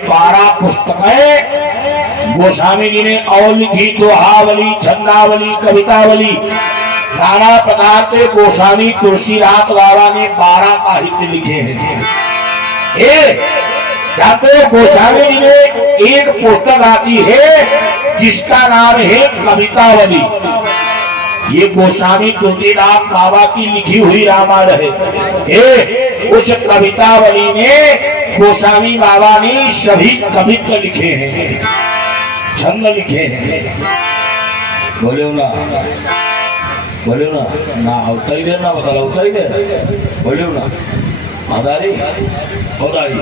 12 पुस्तकें गोस्वामी जी ने और लिखी। दोहावली, छंदावली, कवितावली, नाना प्रकार के गोस्वामी तुलसीदास बाबा ने 12 साहित्य लिखे हैं। जानते गोस्वामी जी ने एक पुस्तक आती है जिसका नाम है कवितावली। ये गोस्वामी तुलसीदास बाबा की लिखी हुई रामायण है। उस कवितावली में गोस्वामी बाबा ने सभी कवित्व लिखे हैं, छंद लिखे हैं। बोलो ना, बोलो ना, ना होता ही दे, ना बता होता ही दे, बोलो ना हदारी होदारी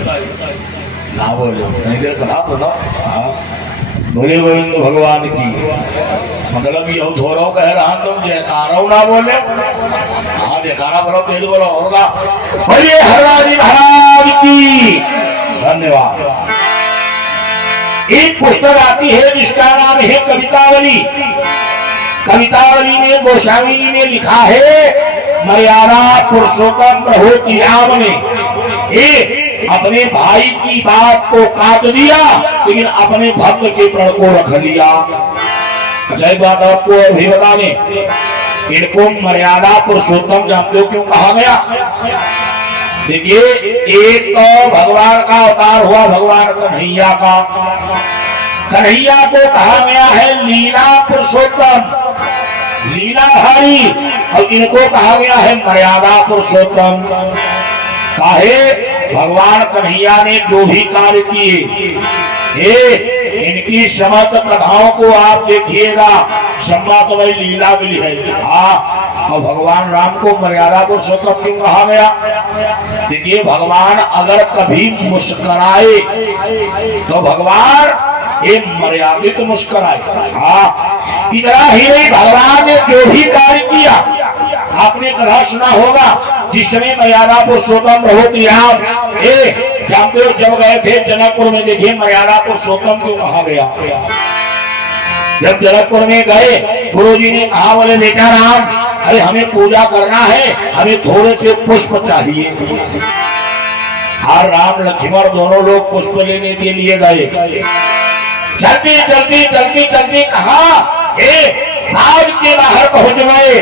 ना बोलो, कहीं देर कथा तो ना। बोले गोविंद भगवान की, मतलब ये धोरो कह रहा तुम जयकारो ना बोले। हाँ जयकारा बोलो, तेज बोलो होगा। बोलिए हरवाजी महाराज की धन्यवाद। एक पुस्तक आती है जिसका नाम है कवितावली। कवितावली में गोस्वामी जी ने लिखा है मर्यादा पुरुषोत्तम प्रभु की राम ने अपने भाई की बात को काट दिया, लेकिन अपने भक्त के प्रण को रख लिया। अच्छा एक बात आपको अभी बता दें, इनको मर्यादा पुरुषोत्तम जानते हो क्यों कहा गया? देखिए, एक तो भगवान का अवतार हुआ भगवान कन्हैया का। कन्हैया को कहा गया है लीला पुरुषोत्तम, लीलाधारी, और इनको कहा गया है मर्यादा पुरुषोत्तम। काहे? भगवान कन्हैया ने जो भी कार्य किए, इनकी समस्त कथाओं को आप देखिएगा, सम्मा तो भाई लीला मिली है। हाँ, और भगवान राम को मर्यादा पुरुषोत्तम क्यों कहा गया? देखिए, भगवान अगर कभी मुस्कुराए तो भगवान एक मर्यादित मुस्कुराए। हाँ, इतना ही नहीं, भगवान ने जो भी कार्य किया, आपने कथा सुना होगा, जिस समय मर्यादा पुरुषोत्तम प्रभु की राम जानते हो जब गए थे जनकपुर में, देखिए मर्यादा पुरुषोत्तम क्यों कहा गया? जब जनकपुर में गए, गुरुजी ने कहा बोले बेटा राम, अरे हमें पूजा करना है, हमें थोड़े से पुष्प चाहिए। और राम लक्ष्मण दोनों लोग पुष्प लेने के लिए गए। जल्दी जल्दी जल्दी जल्दी कहा बाग के बाहर पहुंच गए।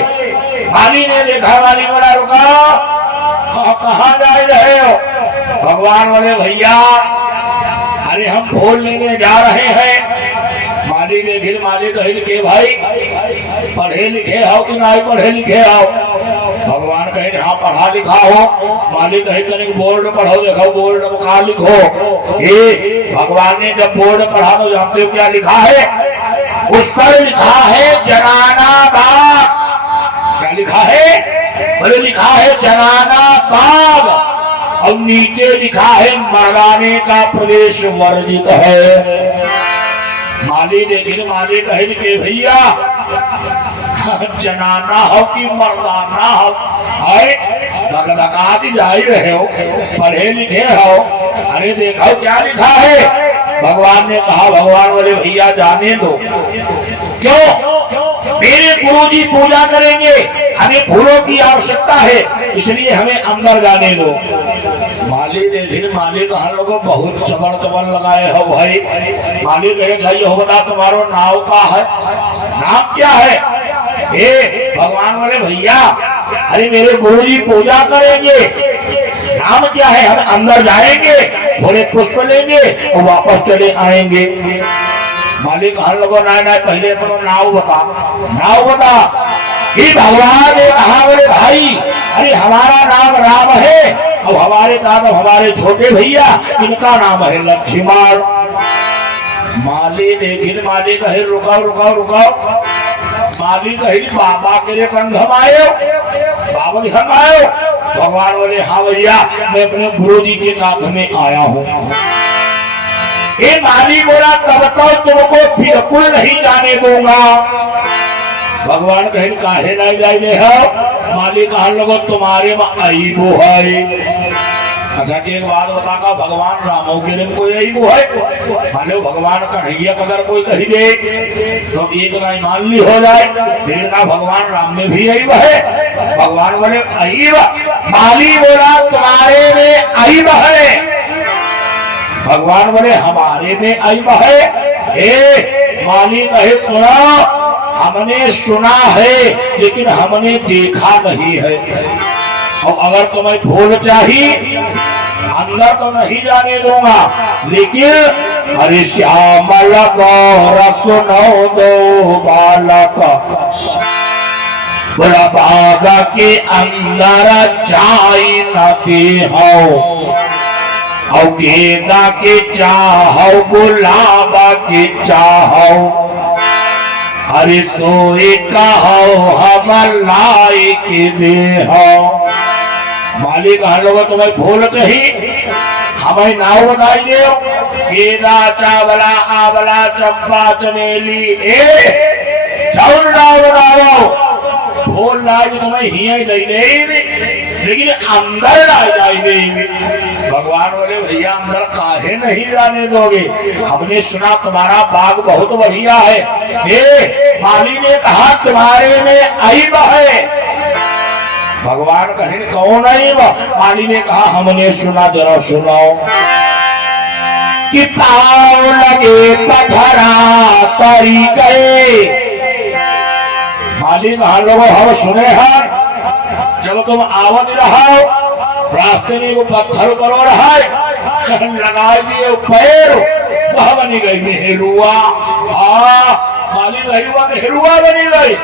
माली ने देखा, माली बोला रुका, कहाँ जा रहे हो? भगवान बोले भैया अरे हम फूल लेने जा रहे हैं। माली देखे, माली कहे के भाई पढ़े लिखे हो कि नहीं पढ़े लिखे हो? भगवान कहे हाँ पढ़ा लिखा हो। माली कहे तनिक बोर्ड पढ़ो, देखो बोर्ड में कहा लिखो। भगवान ने जब बोर्ड पढ़ा तो जानते हो क्या लिखा है? उस पर लिखा है जनाना बाग। क्या लिखा है? बोले लिखा है जनाना बाग, और नीचे लिखा है मर्दाने का प्रवेश वर्जित है। माली देखिए, माली कहे कि भैया जनाना हो कि मर्दाना हो? धकधका दी जा ही रहे हो, पढ़े लिखे हो, अरे देखो क्या लिखा है। भगवान ने कहा, भगवान बोले भैया जाने दो। क्यों? मेरे गुरुजी पूजा करेंगे, हमें फूलों की आवश्यकता है, इसलिए हमें अंदर जाने दो। माली देखिए, माली कहा लोगों बहुत चबल चबल लगाए हो भाई। माली कहे भाई हो बता तुम्हारो नाव का है, नाम क्या है? भगवान बोले भैया अरे मेरे गुरुजी पूजा करेंगे, नाम क्या है? हम अंदर जाएंगे, थोड़े पुष्प लेंगे और वापस चले आएंगे। मालिक हर लोगों ना पहले अपना नाव बता, नाव बता। ही भगवान ने कहा बोले भाई अरे हमारा नाम राम है, और हमारे दादा हमारे छोटे भैया इनका नाम है लक्ष्मण। माली देखिए, माली कहे रुकाओ रुकाओ रुकाओ। माली कहे बाबा के संग हम आयो, बाबा के संग आयो। भगवान बोले हाँ भैया मैं अपने गुरु जी के साथ में आया हूँ। माली बोला तब तो तुमको बिल्कुल नहीं जाने दूंगा। भगवान कहे काहे नहीं जाने हो? माली कहा लोगों तुम्हारे में अईबो है। अच्छा की एक बात बताका, भगवान रामो के दिन कोई अईबो है? मानो भगवान कन्हैया अगर कोई कही दे तो एक नहीं मान ली हो जाए, लेकिन का भगवान राम में भी अईब है। भगवान बोले अईब? माली बोला तुम्हारे में अईब है। भगवान बोले हमारे में आई है। हे मालिक है सुना, हमने सुना है लेकिन हमने देखा नहीं है। और अगर तुम्हें फूल चाहिए अंदर तो नहीं जाने दूंगा, लेकिन अरे श्यामल गौर सुनो दो बालक, बोला बाग के अंदर चाय न दे हो, और गेंदा के चाहो गुलाब के चाहो, अरे सोए कहो हम लाई के दे हो। मालिक हर लोग तुम्हें फूल चाहिए हमें नाव बताई दे, गेंदा चावला आंवला चंपा चमेली चाउर नाव बताओ। फूल लाई तुम्हें ही दे दे, लेकिन अंदर लाई जाई दे। भगवान बोले भैया अंदर काहे नहीं जाने दोगे, हमने सुना तुम्हारा बाग बहुत बढ़िया है। हे माली ने कहा तुम्हारे में आईब है। भगवान कहे कौन आईब? माली ने कहा हमने सुना, जरा सुनाओ। कि पाँव लगे पथरा तरी गए। माली कहा लोगों हम सुने हैं, जब तुम आवत रहो रास्ते में वो पत्थर पड़ो रहा है, लगा दिए पैर, वह बनी गई मेहरुआ। माली गईवा मेहरुआ बनी गई।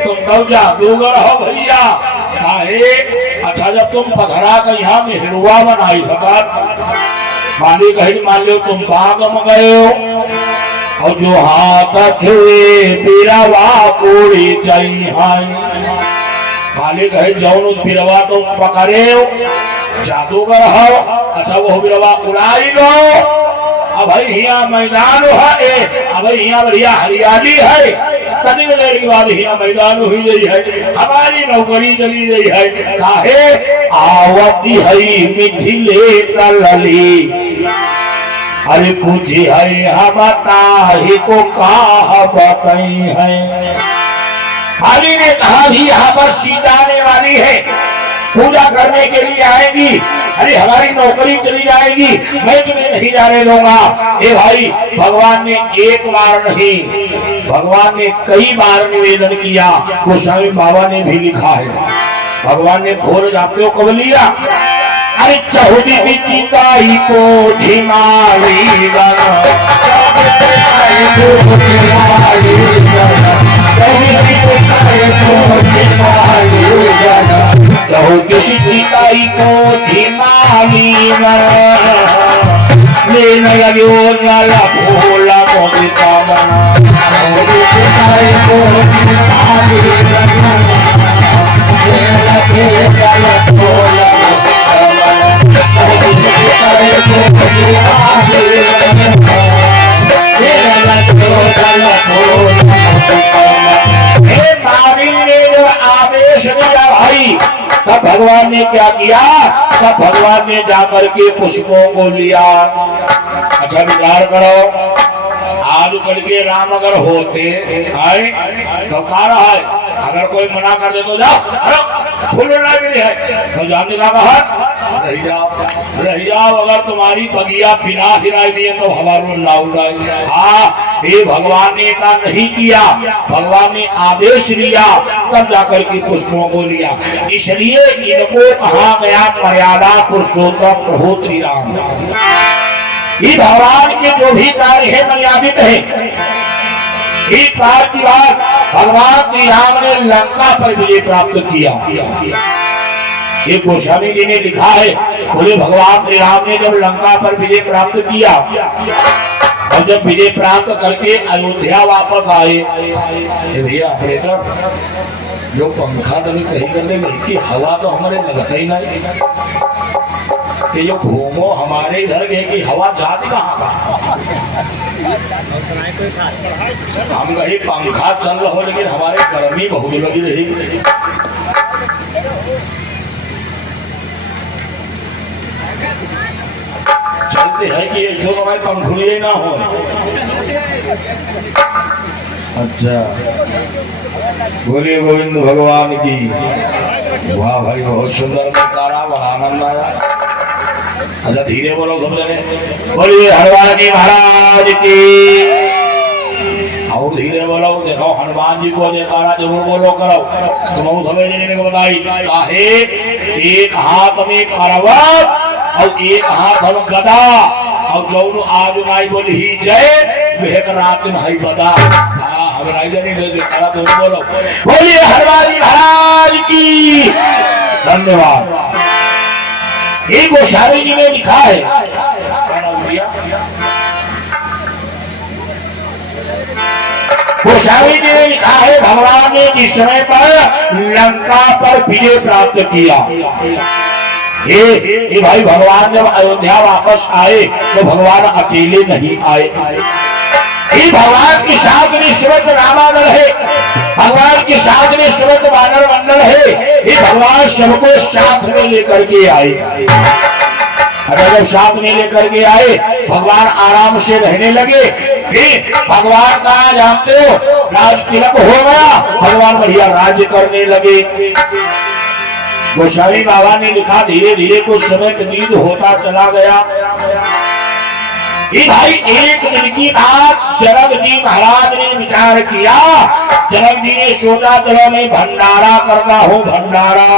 तुम तो जादूगर हो भैया। काहे? अच्छा जब तुम पथरा का यहाँ मेहरुआ बनाई सकत। माली कही मान लो तुम बाग में गए हो, और जो हाथ छुए बिरवा कोड़ी जाई हाई। मालिक है जौन बिरवा तुम पकड़े हो जादूगर हो, अच्छा वो बिरवा उड़ाई लो। अब यहाँ मैदान है, अब यहाँ बढ़िया हरियाली है, कभी देर के बाद यहाँ मैदान हुई गई है, हमारी नौकरी चली गई है। काहे? आवती है मिथिले तलली, अरे पूछी है हम ताही को कहा बताई है। माली ने कहा भी यहाँ पर सीता आने वाली है, पूजा करने के लिए आएगी, अरे हमारी नौकरी चली जाएगी, मैं तुम्हें नहीं जाने दूंगा। ए भाई भगवान ने एक बार नहीं, भगवान ने कई बार निवेदन किया। गोस्वामी बाबा ने भी लिखा है, भगवान ने भोर जाते कब लिया? अरे चौदी चिताई को झिमाली चौदसी चिताई को झिमाली लेने लगे वो नाला भोला मोदिता आदेश दिया भाई, तब भगवान ने क्या किया? तब भगवान ने जाकर के पुष्पों को लिया। अच्छा विचार करो, आलू कल के राम अगर होते आए तो कहा रहा है, अगर कोई मना कर दे तो जाओ फूल मिली है तो जाने का कहा रह जाओ, अगर तुम्हारी बगिया बिना हिलाई दिए तो हमारे ना उड़ाए। हाँ ये भगवान ने ऐसा नहीं किया, भगवान ने आदेश लिया तब जाकर के पुष्पों को लिया। इसलिए इनको कहा गया मर्यादा पुरुषोत्तम प्रभु श्री राम। ये भगवान के जो भी कार्य है मर्यादित है। एक बार की बात, भगवान श्री राम ने लंका पर विजय प्राप्त किया। एक गोस्वामी जी ने लिखा है, बोले भगवान श्री राम ने जब लंका पर विजय प्राप्त किया और जब विजय प्राप्त करके अयोध्या वापस आए, भैया जो पंखा तभी कहीं करने की हवा तो हमारे लगता ही नहीं कि जो घूमो हमारे इधर गए की हवा जाती कहाँ का। हम कहीं पंखा चल रहा हो लेकिन हमारे गर्मी बहुत लगी रही। चलते हैं कि जो तो हमारे पंखुड़िए ना हो। अच्छा बोलिए गोविंद भगवान की। वाह भाई बहुत सुंदर नजारा, बड़ा आनंद आया। अच्छा धीरे बोलो सब जने, बोलिए हनुमान जी महाराज की। और धीरे बोलो, देखो हनुमान जी को जयकारा जरूर बोलो करो। तुम सब जने को बताई काहे एक हाथ में पर्वत और एक हाथ हम गदा और जौन आज नाई बोली ही जय वेक रात में हई बदा। हाँ हम नहीं जानी दे जयकारा तुम बोलो, बोलिए हनुमान जी महाराज की। धन्यवाद। एक गोस्वामी जी ने लिखा है, गोस्वामी जी ने लिखा है भगवान ने जिस समय पर लंका पर विजय प्राप्त किया, ये भाई भगवान जब अयोध्या वापस आए तो भगवान अकेले नहीं आए। ये भगवान के साथ में श्रीमद रामानंद है, भगवान के साथ में श्रीमद वानर मंडल है। ये भगवान सबको साथ में लेकर के आए। अगर जब साथ में लेकर के आए भगवान आराम से रहने लगे। फिर भगवान का जानते हो राज तिलक हो गया, भगवान बढ़िया राज्य करने लगे। गोस्वामी बाबा ने लिखा धीरे धीरे कुछ समय व्यतीत होता चला गया। ये भाई एक दिन की बात जनक जी महाराज ने विचार किया। जनक जी ने सोचा चलो मैं भंडारा करता हूँ, भंडारा।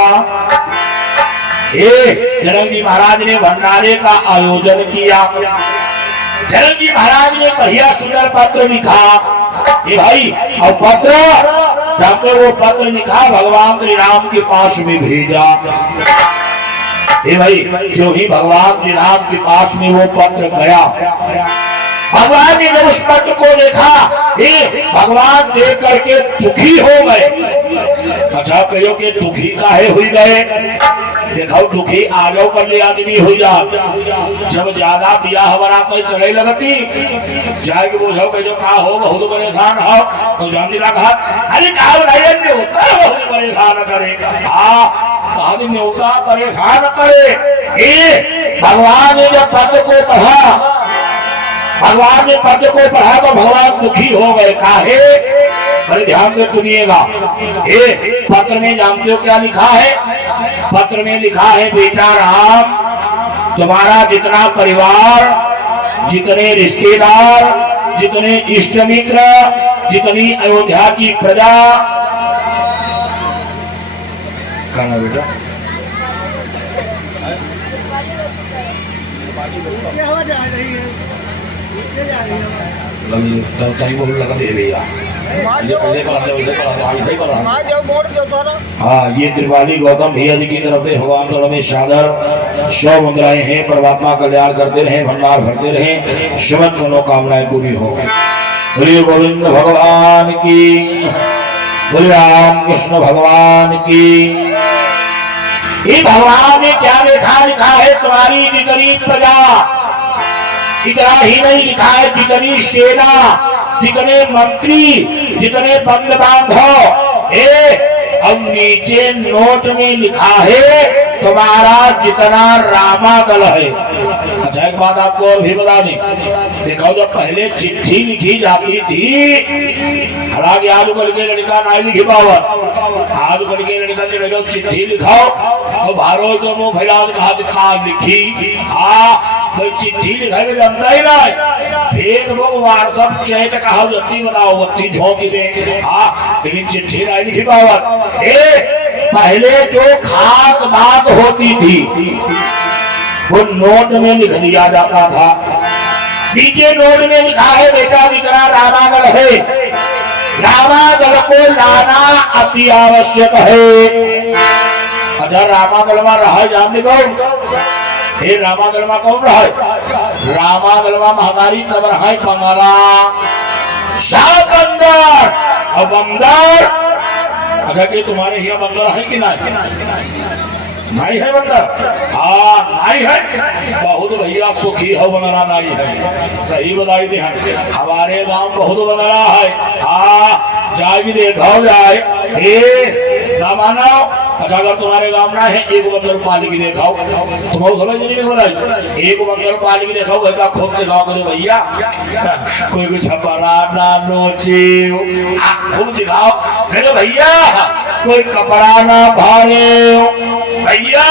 जनक जी महाराज ने भंडारे का आयोजन किया। जनक जी महाराज ने बढ़िया सुंदर पत्र लिखा। ये भाई और पत्र जाके वो पत्र लिखा भगवान श्री राम के पास में भेजा। ये भाई जो ही भगवान श्री राम के पास में वो पत्र गया, भगवान ने जब उस पत्र को देखा, ये भगवान देख करके दुखी हो गए। अच्छा कहो के दुखी काहे हुई गए? देखो दुखी आ जाओ कर आदमी हो जा, जब ज्यादा दिया हमारा तो चले लगती जाएगी बोझो के जो का हो बहुत परेशान हो तो जान दिला कहा अरे कहा नहीं बहुत परेशान करे। कहा न्योता परेशान करे। ये भगवान ने जब पत्र को पढ़ा, भगवान ने पत्र को पढ़ा तो भगवान दुखी हो गए। काहे? बड़े ध्यान से सुनिएगा। ये पत्र में जानते हो क्या लिखा है? पत्र में लिखा है बेटा राम, तुम्हारा जितना परिवार, जितने रिश्तेदार, जितने इष्ट मित्र, जितनी अयोध्या की प्रजा, कहना बेटा लगा दे भैया। हाँ ये त्रिपाठी गौतम भैया जी की तरफ से भगवान में सादर 100 मुद्राएं हैं। परमात्मा कल्याण करते रहे, भंडार भरते रहे, समस्त मनोकामनाएं पूरी हो। बोलिए गोविंद भगवान की, बोलिए राम कृष्ण भगवान की। ये भगवान ने क्या लिखा है तुम्हारी जितनी प्रजा, इतना ही नहीं लिखा है जितनी सेना, जितने मंत्री, जितने बंद बांधव। अब नीचे नोट में लिखा है तुम्हारा जितना रामादल है। अच्छा एक बात आपको और भी बता दी, देखो जब पहले चिट्ठी लिखी जाती थी, हालांकि आज कल के लड़का नहीं लिखी पावत, आज कल के लड़का जब चिट्ठी लिखाओ तो भारो तो वो फैला कहा लिखी। कोई चिट्ठी लिखा के जानता ही नहीं। एक लोग व्हाट्सएप चैट कहा जत्ती बताओ बत्ती झोंकी दे, लेकिन चिट्ठी नहीं लिखी पावत। पहले जो खास बात होती थी वो नोट में लिख दिया जाता था। नीचे नोट में लिखा है बेटा जितना रामादल है, रामादल को लाना अति आवश्यक है। अगर रामादल में रहा जान दो हे रामादल में कौन रहा? रामादल में महतारी कब रहा? बंगारा सात बंदर और बंदर। अच्छा कि तुम्हारे यहाँ बंदर है कि नहीं? नहीं है बंदर? नहीं है। बहुत भैया सुखी हो बंदरा नहीं है, सही बताई दे। हमारे गांव बहुत बंदरा है। जाएगी देखो जाए ना मानो। अच्छा अगर तुम्हारे गांव ना है एक बंदर पानी की देखाओ, तुम्हारे समझ नहीं बताई। एक बंदर पानी की देखाओ भाई का खूब दिखाओ करे भैया, कोई कुछ छपरा ना नोचे खूब दिखाओ करे भैया, कोई कपड़ा ना भाड़े भैया,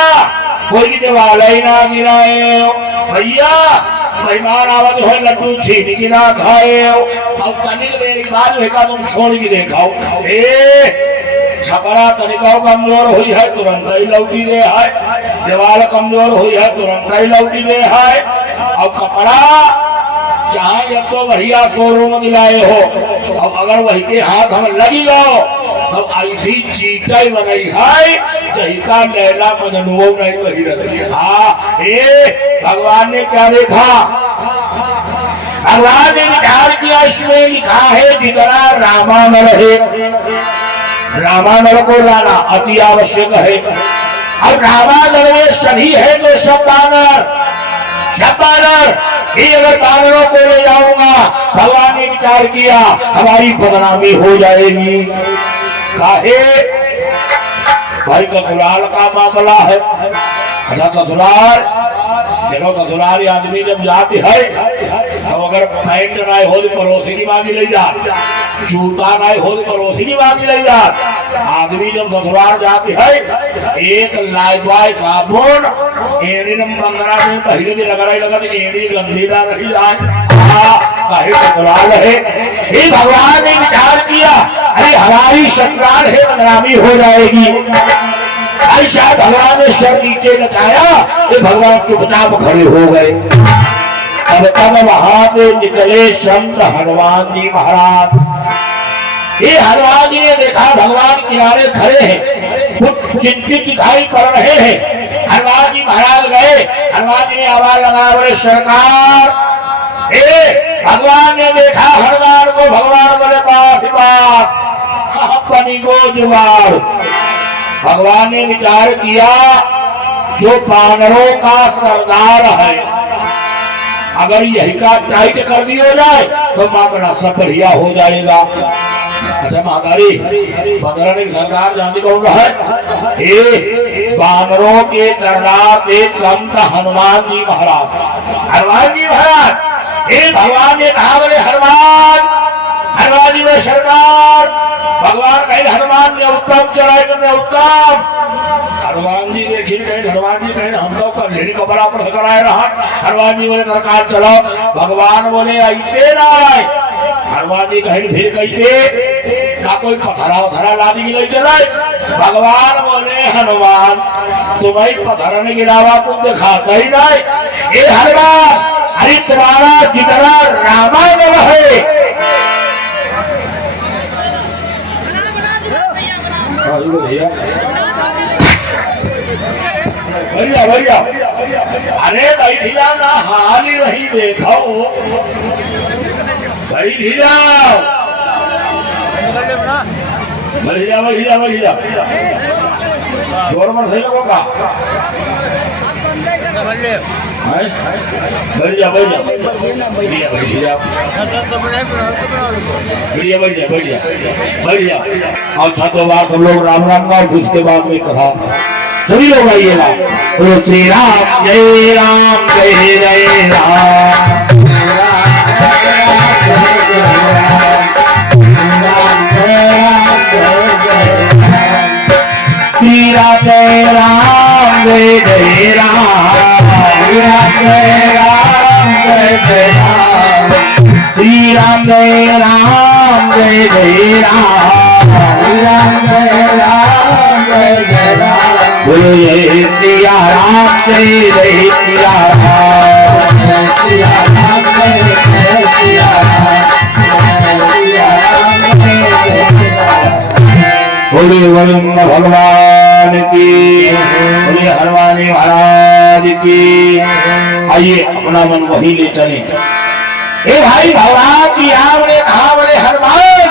कोई की दिवाला ही ना गिराए भैया मेहमान आवत हो लड्डू छीन की ना खाए और तनिक देर बाद का तुम छोड़ के देखाओ छपरा तनिका कमजोर हुई है तुरंत ही लौटी दे है दीवार कमजोर हुई है तुरंत ही लौटी दे है और कपड़ा जहाँ जब तो बढ़िया शोरूम दिलाए हो अब अगर वही के हाथ हम लगी गो तो ऐसी चीटा बनाई है जही का लैला मजनू नहीं वही रखी। हाँ भगवान ने क्या देखा भगवान ने विचार किया इसमें लिखा है जितना रामानल है रामानल को लाना अति आवश्यक है। अब रामानल में सभी है तो सब बानर ये अगर बानरों को ले जाऊंगा भगवान ने विचार किया हमारी बदनामी हो जाएगी। काहे भाई कतुलाल का मामला है। अच्छा कतुलाल देखो कतुलाल आदमी जब जाती है तो अगर पैंट ना हो तो पड़ोसी की मांगी ले जा जूता ना हो तो पड़ोसी की मांगी ले जा। आदमी जब ससुराल जाती है एक लाइफबॉय साबुन एड़ी ने 15 दिन पहले दिन लगा एड़ी गंदी ना रही जाए कहीं ससुराल है। ये भगवान ने विचार किया अरे हमारी संतान है बदनामी हो जाएगी। ऐसा भगवान ने सर नीचे नचाया ये भगवान चुपचाप खड़े हो गए। तब वहां पे निकले संत हनुमान जी महाराज। ये हनुमान जी ने देखा भगवान किनारे खड़े हैं कुछ चिंतित दिखाई पड़ रहे हैं। हनुमान जी महाराज गए हनुमान जी ने आवाज लगा बोले सरकार भगवान ने देखा हनुमान को भगवान बोले पास अपनी को जुगाड़। भगवान ने विचार किया जो बानरों का सरदार है अगर यही का टाइट कर दिया जाए तो मामला सब बढ़िया हो जाएगा। अच्छा महागारी बंदरा ने सरदार जानती कौन है बानरों के सरदार के संत हनुमान जी महाराज। हनुमान जी महाराज भगवान ने कहा बोले हनुमान जी में सरकार भगवान कहीं हनुमान ने उत्तम चढ़ाई करने उत्तम। हनुमान जी देखिए कहीं हनुमान जी कहीं हम लोग कर लेनी कपड़ा पर कराए रहा। हनुमान जी बोले सरकार चलो भगवान बोले ऐसे ना हनुमान जी कहीं फिर कैसे का कोई पथरा उथरा लादी की नहीं चलाए। भगवान बोले हनुमान तुम्हें पत्थर ने गिरावा कुछ दिखाता ही नहीं। ये हनुमान अरे तुम्हारा जितना रामायण है भैया बढ़िया बढ़िया अरे बैठिया ना हाल ही रही देखो बैठिया बढ़िया बढ़िया बढ़िया जोर में सही लगो का बढ़िया बढ़िया बढ़िया बढ़िया बढ़िया बढ़िया बढ़िया बढ़िया। और छठों बार सब लोग राम राम का उसके बाद में कथा सभी लोग आइएगा बोलो श्री राम जय राम जय जय राम श्री राम जय राम जय जय राम जय राम जय जय राम श्री राम जय राम जय जय राम जय राम जय जय राम बोलो ये सिया राम जय जय सिया राम सिया राम जय जय सिया राम बोले वरुण भगवान की बोले हनुमान जी महाराज की। आइए अपना मन वही ले चले। भाई भगवान की राम ने कहा बोले हनुमान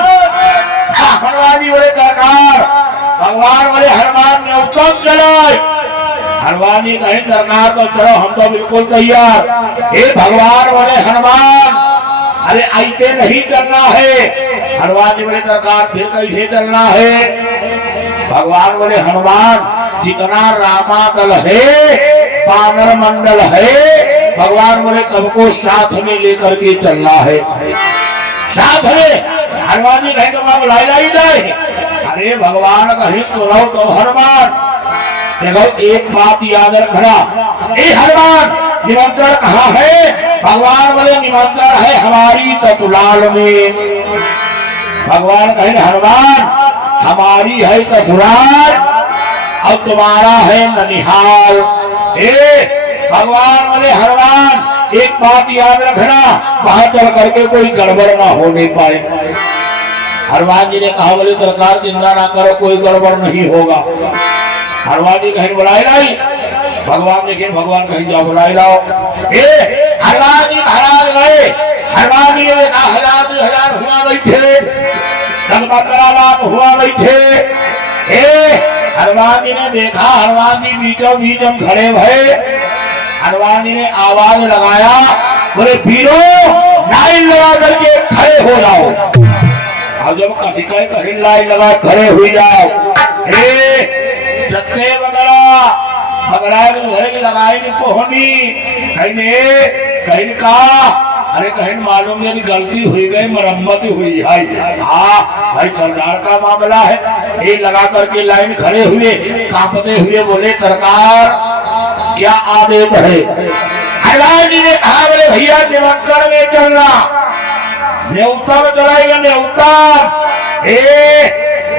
हनुमान जी बोले सरकार भगवान बोले हनुमान ने उत्तम चलो। हनुमान जी कहीं सरकार तो चलो हम तो बिल्कुल तैयार। भगवान बोले हनुमान अरे ऐसे नहीं चलना है। हनुमान जी बोले सरकार फिर कैसे चलना है। भगवान बोले हनुमान जितना रामादल है बानर मंडल है भगवान बोले सबको साथ में लेकर के चलना है साथ में। हनुमान जी कहीं तो बुलाई लाई जाए। अरे भगवान कहीं तो रहो तो हनुमान देखो एक बात याद रखना, ए हनुमान निमंत्रण कहाँ है? भगवान बोले निमंत्रण है हमारी ससुराल में। भगवान कहे हनुमान हमारी है ससुराल और तुम्हारा है ननिहाल। भगवान बोले हनुमान एक बात याद रखना, वहां चल करके कोई गड़बड़ ना होने पाए। हनुमान जी ने कहा बोले सरकार चिंता ना करो, कोई गड़बड़ नहीं होगा। हनुमान जी कहीं बुलाए नहीं, भगवान देखे भगवान कहीं जाओ बुलाए लाओ। हनुमान जी महाराज गए, हनुमान जी ने देखा हजार हुआ बैठे, 10-15 हुआ बैठे। हनुमान जी ने देखा, हनुमान जी बीचों बीच हम खड़े भये। हनुमान जी ने आवाज लगाया बोले वीरों लाइन लगा करके खड़े हो जाओ। और जब कहीं लाइन लगा खड़े हो जाओ, जत्ते बदला घर की लगाई कोहनी कहीं कहा अरे कहीं मालूम नहीं गलती हुई गई, मरम्मत हुई है। हाँ भाई सरदार का मामला है। ये लगा करके लाइन खड़े हुए कांपते हुए बोले सरकार क्या आदेश है? हनुमान जी ने कहा बोले भैया निमंत्रण में चलना, न्योता में चलाएगा न्योता।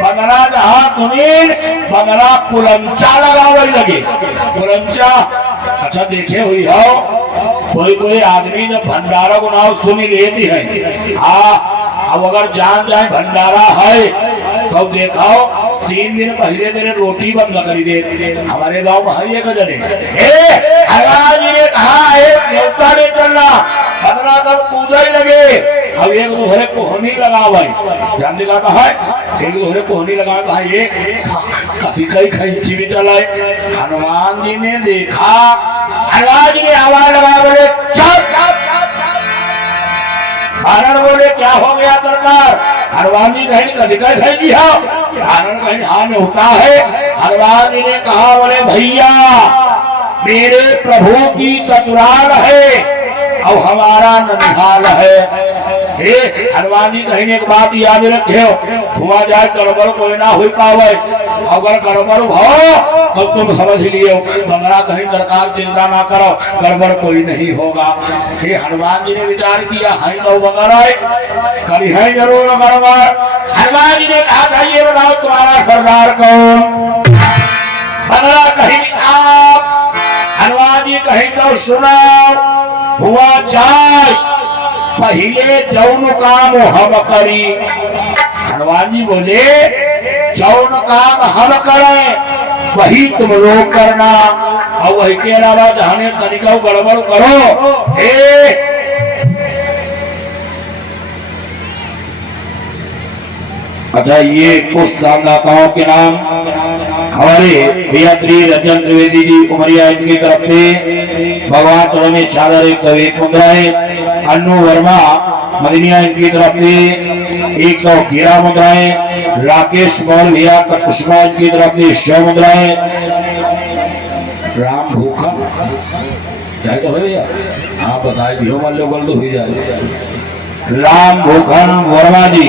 बदला जहां सुनील बदला कुलंचा लगावे लगे। कुलंचा अच्छा देखे हुई हो, कोई आदमी जब भंडारा को नाम सुनी लेती है। अब अगर जान जाए भंडारा है तो देखो 3 दिन पहले तेरे रोटी बंद करी दे। हमारे गांव में है एक जने, हनुमान जी ने कहा न्योता में चलना, बदला तब कूदा ही लगे। अब एक दूसरे कोहनी लगावे, जानते का कहा है एक दूसरे कोहनी लगा कहा ये कसी कई खैची भी चलाए। हनुमान जी ने देखा, हनुमान जी ने आवाज लगा बोले चुप। आनंद बोले क्या हो गया सरकार? हनुमान जी कहीं कसी कई खैची हो, आनंद कहीं हाँ में होता है। हनुमान जी ने कहा बोले भैया मेरे प्रभु की ससुराल है और हमारा ननिहाल है। हनुमान जी कहीं एक बात याद रखे, हुआ जाए गड़बड़ कोई ना हो पावे, अगर गड़बड़ हो तो तुम समझ लियो बंगला कहीं सरकार चिंता ना करो, गड़बड़ कोई नहीं होगा। हनुमान जी ने विचार किया है तो बंगला करी है जरूर गड़बड़। हनुमान जी ने कहा था ये बताओ तुम्हारा सरदार कौन? बंगला कहीं आप। हनुमान जी कहीं तो सुनाओ हुआ जाए पहले जौन काम हम करी। हनुमान जी बोले जौन काम हम करें वही तुम लोग करना, और वही के अलावा जहाने तनिका गड़बड़ करो। अच्छा ये कुछ दानदाताओं के नाम हमारे भैया श्री रंजन त्रिवेदी जी उमरिया इनकी तरफ से भगवान चरण में चादर 101 मुद्राएं, अन्नू वर्मा मदनिया इनकी तरफ से 111 मुद्राएं, राकेश मौल भैया कटकुशमा इनकी तरफ से 100 मुद्राएं, राम भूखा क्या तो भैया आप बताए भी मान लो गल तो हुई जाए। राम भूखन वर्मा जी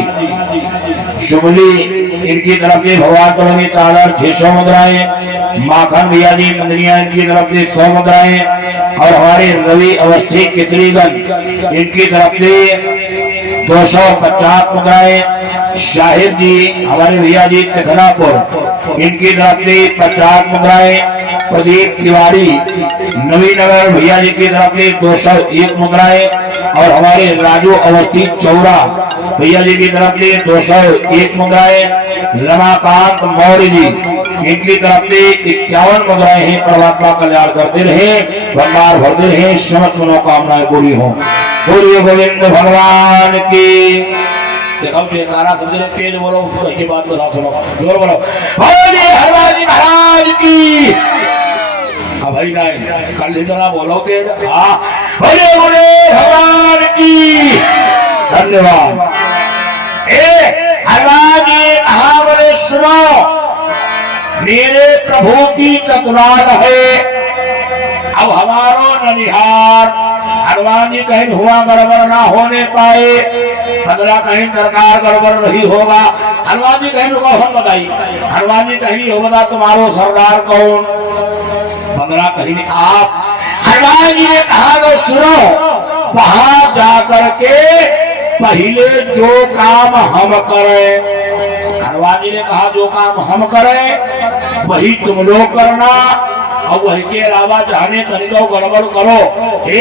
शुभली इनकी तरफ से भगवान चरण में चादर 600 मुद्राएं, माखन भैया जी मंदनिया इनकी तरफ से 100 मुद्राएं, और हमारे रवि अवस्थी कितरीगंज इनकी तरफ से 250 मुद्राएं, शाहिद जी हमारे भैया जी तिखनापुर इनकी तरफ से 50 मुद्राएं, प्रदीप तिवारी नवीनगर भैया जी की तरफ से 201 मुद्राएं, और हमारे राजू अवस्थी चौरा भैया जी की तरफ से 201 मुद्राएं, रमाकांत मौर्य जी इनकी तरफ से 51 मुद्राएं हैं। परमात्मा कल्याण करते रहे, भंडार भरते रहे, समस्त मनोकामनाएं पूरी हो। बोलिए गोविंद भगवान की। देखो जयकारा समझ रहे, तेज बोलो, की बात बताओ, सुनो जोर बोलो, बोलिए हनुमान जी महाराज की। भाई नहीं कल इतना बोलो तेज, हाँ बोलिए बोले भगवान की। धन्यवाद। हनुमान जी कहा बोले सुनो मेरे प्रभु की ससुराल है अब हमारो ननिहार। हनुमान जी कहीं हुआ गड़बड़ ना होने पाए, बदला कहीं दरकार गड़बड़ नहीं होगा। हनुमान जी कहीं रुका हम बताई, हनुमान जी कहीं हो बता तुम्हारो सरदार कौन, बदला कहीं आप। हनुमान जी ने कहा तो सुनो, वहां जाकर के पहले जो काम हम करें, हनुमान जी ने कहा जो काम हम करें वही तुम लोग करना, और वही के अलावा जाने कहीं दो गड़बड़ करो। हे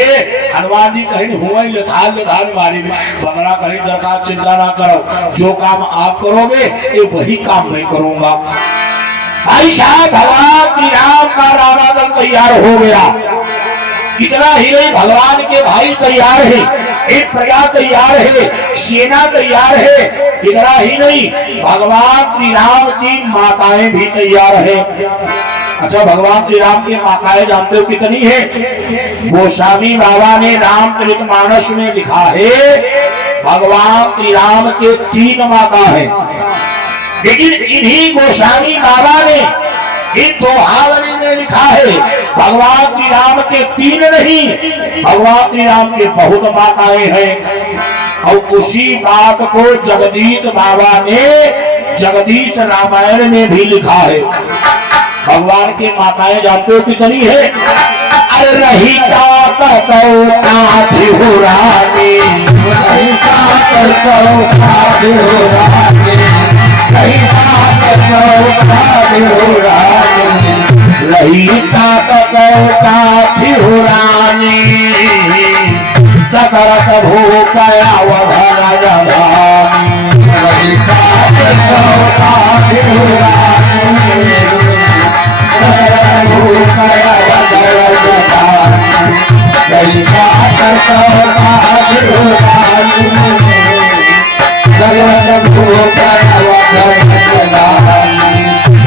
हनुमान जी कहीं हुआ ही लथाल मारी बदला कहीं दरकार चिंता ना करो, जो काम आप करोगे ये वही काम मैं करूंगा। भाई साहब भगवान श्री राम का रावण तैयार हो गया। इतना ही नहीं, भगवान के भाई तैयार है, एक प्रजा तैयार है, सेना तैयार है। इतना ही नहीं, भगवान श्री राम की माताएं भी तैयार है। अच्छा, भगवान श्री राम की माताएं जानते हो कितनी है? गोस्वामी बाबा ने रामचरितमानस में लिखा है भगवान श्री राम के 3 माता है, लेकिन इन्हीं गोस्वामी बाबा ने इन दोहावली में लिखा है भगवान श्री राम के 3 नहीं, भगवान श्री राम के बहुत माताएं हैं। और उसी बात को जगदीश बाबा ने जगदीश रामायण में भी लिखा है। भगवान की माताएं जानते हो कितनी है? अरे रही सकरत भूकया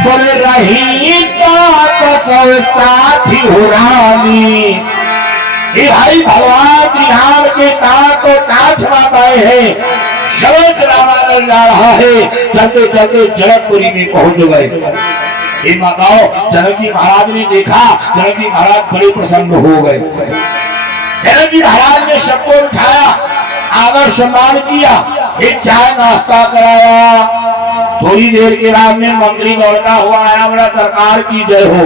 बोले रही भाई भगवान श्री राम के कांठ तो कांठ माताएं हैं। समस्त रामायण जा रहा है, चलते चलते जनकपुरी में पहुंच गए। इन माताओं जनक जी महाराज ने देखा, जनक जी महाराज बड़े प्रसन्न हो गए। जनक जी महाराज ने सबको उठाया, आदर सम्मान किया, एक चाय नाश्ता कराया। थोड़ी देर के बाद में मंत्री दौड़ता हुआ आया, बड़ा सरकार की जय हो।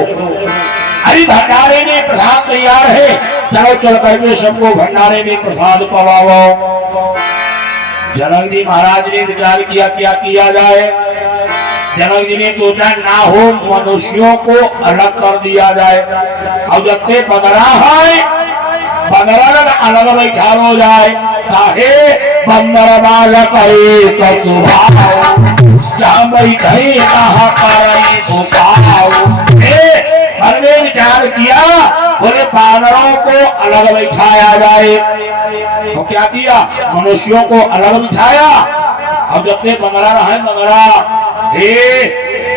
अरे भंडारे में प्रसाद तैयार है, चलो चल करके सबको भंडारे में प्रसाद पवाओ। जनक जी महाराज ने विचार किया क्या किया जाए। जनक जी ने सोचा ना हो मनुष्यों को अलग कर दिया जाए, और जब से बदरा है बदरा अलग बैठा हो जाए। काहे बंदर बालक एक स्वभाव, जहाँ बैठे कहाँ पर में विचार किया, बोले बानरों को अलग बैठाया जाए। तो क्या किया, मनुष्यों को अलग बिठाया। अब जब से बंदरा रहा है बंदरा,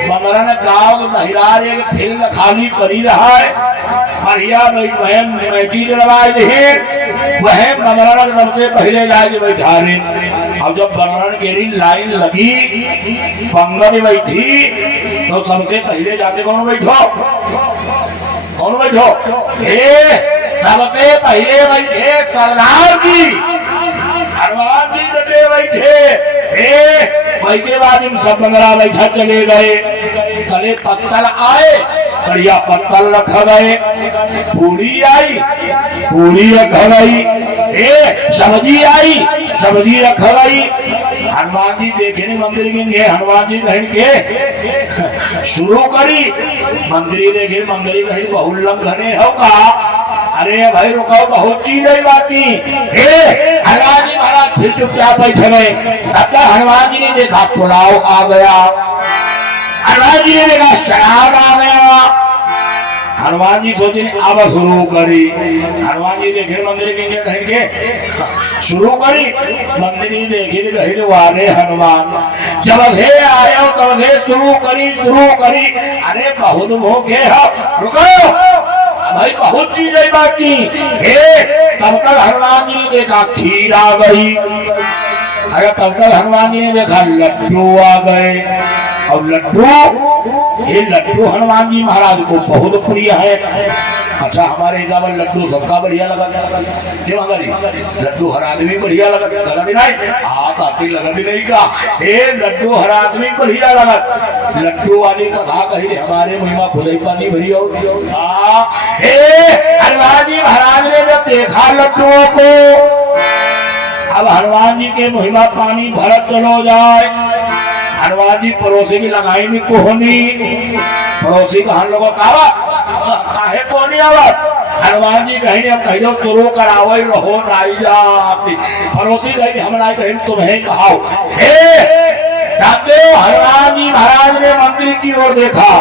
बंदरा ने गाँव महिराज एक फिल्म खाली पड़ी रहा है, बढ़िया बैठी डलवाए दे, वह बंदरा सबसे पहले जाके बैठा रहे। अब जब बंदरा की लाइन लगी, बंदर बैठी, तो सबसे पहले जाके कौन बैठो, कौन बैठो? सबसे पहले बैठे सरदार जी, हनुमान जी डटे बैठे। के बाद इन सब बंदरा बैठा चले गए। गले पत्तल आए, बढ़िया पत्तल रखा गए। पूरी आई, पूरी रखा गई। सब्जी आई, सब्जी रखा गई। हनुमान जी देखे मंदिर के, हनुमान जी कहीं के शुरू करी। मंदिर देखे, मंदिर कहीं बहुत लंघने होगा। अरे भाई रुको, बहुत चीज है बाकी। हनुमान जी महाराज फिर चुपचाप बैठे गए। तब तक हनुमान जी ने देखा पुलाव आ गया, हनुमान जी ने देखा शराब आ गया। हनुमान जी सोचे अब शुरू करी। हनुमान जी देखे मंदिर के कहीं के शुरू करी। मंदिर देखे कहीं वाले हनुमान जब से आयो तब से शुरू करी। अरे बहुत भूखे हो, रुको भाई बहुत चीज है बाकी। तब तक हनुमान जी ने देखा खीर आ गई। अरे तब तक हनुमान जी ने देखा लड्डू आ गए। और लड्डू, ये लड्डू हनुमान जी महाराज को बहुत प्रिय है। अच्छा हमारे हिसाब से लड्डू सबका बढ़िया लगा लड्डू हर आदमी बढ़िया लगा नहीं आप आती लगा भी नहीं का ए लड्डू हर आदमी बढ़िया लगा लड्डू वाली कथा कही हमारे महिमा खुद पानी भरी हो हनुमान जी महाराज ने जब देखा लड्डुओं को अब हनुमान जी के महिमा पानी भरत चलो जाए हनुमान जी पड़ोसी की लगाई नहीं कोहनी पड़ोसी का हम लोगों काहे कोहनी आवाज हनुमान जी कहीं अब कह दो तुरो करावो रहो नाई जाती पड़ोसी कहीं हम ना कहीं तुम्हें कहाओ हनुमान जी महाराज ने मंत्री की ओर देखा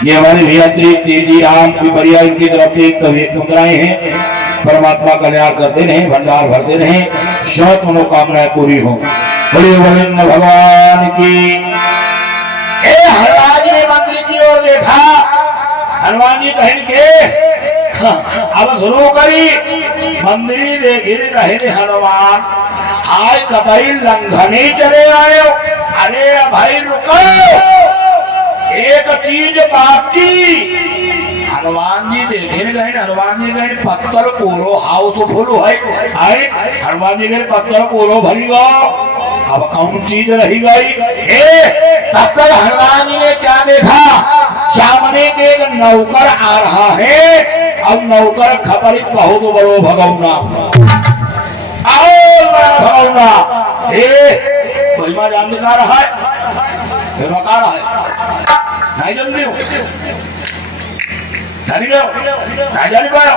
ये हमारे भैयात्री तेजी राम पिपरिया इनकी तरफ से कवि मुद्राएं हैं परमात्मा कल्याण करते रहे भंडार भरते रहे शौक मनोकामनाएं पूरी हो बड़े गोविंद भगवान की हनुमान जी ने मंत्री की ओर देखा हनुमान जी कहें के अब शुरू करी मंदिरी देखी कहे हनुमान हाय कतई लंघने चले आए अरे भाई रुको एक चीज बाकी हनुमान जी देखे गए हनुमान जी गए पत्थर पूरो हाउसफुल है हनुमान जी गए पत्थर पूरो भरी गो अब कौन चीज रही गई तब तक हनुमान जी ने क्या देखा सामने एक नौकर आ रहा है अब नौकर खबर बहुत बड़ो भगवना भगवना महिमा जान दिखा रहा है महिमा का रहा है नहीं जानती हूँ जानी पाओ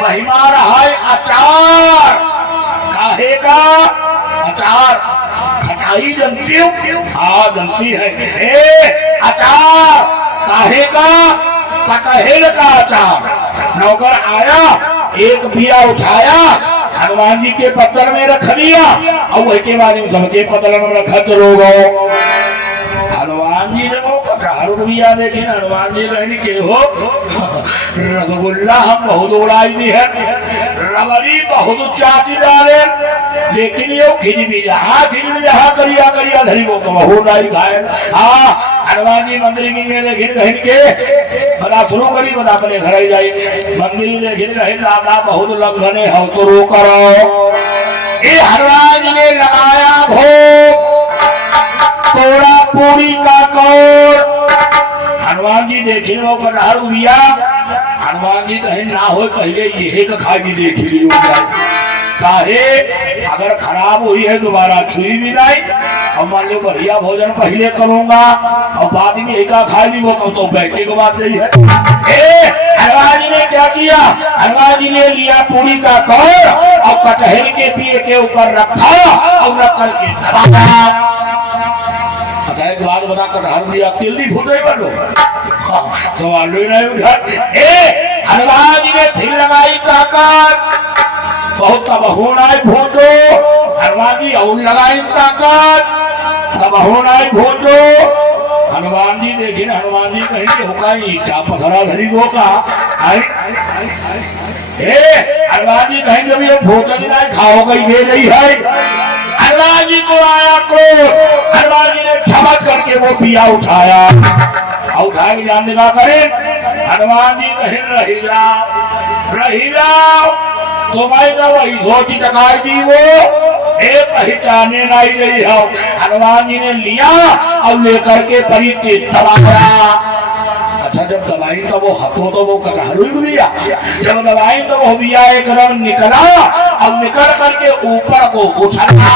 महिमा रहा है अचार काहे का अचार खटाई जानती हूँ हाँ जानती है अचार काहे का कटहल का अचार नौकर आया एक बिया उठाया हनुमान जी के पत्थर में रख दिया और वही के बाद सबके पत्थर में रखा तो लोग हनुमान जी ने वो कटहल बिया देखे हनुमान जी कहने के हो रसगुल्ला हम बहुत उड़ाई दी है रबड़ी बहुत चाटी डाले लेकिन ये खिज भी जहाँ करिया करिया धरी वो कबहू नहीं खाए हनुमान जी मंदिर की देखे कहने के बता शुरू करी बता अपने घर ही जाई मंदिर देखे कहे दादा बहुत लंघने हो तो रो करो ये हनुमान जी ने लगाया भोग तोड़ा पूरी का कौर हनुमान जी देखे वो कटहल बिया हनुमान जी कहे ना हो पहले यही का खा के देख ली काहे अगर खराब हुई है दोबारा छुई भी नहीं और मान लो बढ़िया भोजन पहले करूंगा और बाद में एक खा ली वो तो बैठे को बात नहीं है हनुमान जी ने क्या किया हनुमान जी ने लिया पूरी का कौर और कटहल के पिए के ऊपर रखा और रख करके दबाया के बाद बता कटहल दिया तिल्ली फूटे बनो सवाल नहीं उठा हनुमान जी ने फिर लगाई ताकत बहुत तबहुनाई भूटो हनुमान जी और लगाई ताकत तबहुनाई भूटो हनुमान जी देखे हनुमान जी कहेंगे हुकाई क्या पथरा धरी गो का हनुमान जी कहेंगे अभी ये भूटा दिन खाओ गई ये नहीं है हनुमान जी को आया क्रोध हनुमान जी ने झमक करके वो पिया उठाया और उठा के जान लगा करे हनुमान जी कहे रही जाओ तुम्हारी तो वही धोती टकाई दी वो पहचाने नहीं गई हो हनुमान जी ने लिया और लेकर के परी के दबाया अच्छा जब दबाई तो वो हाथों तो वो कटहल ही बिया जब दबाई तो वो बिया एकदम निकला और निकल करके ऊपर को उछला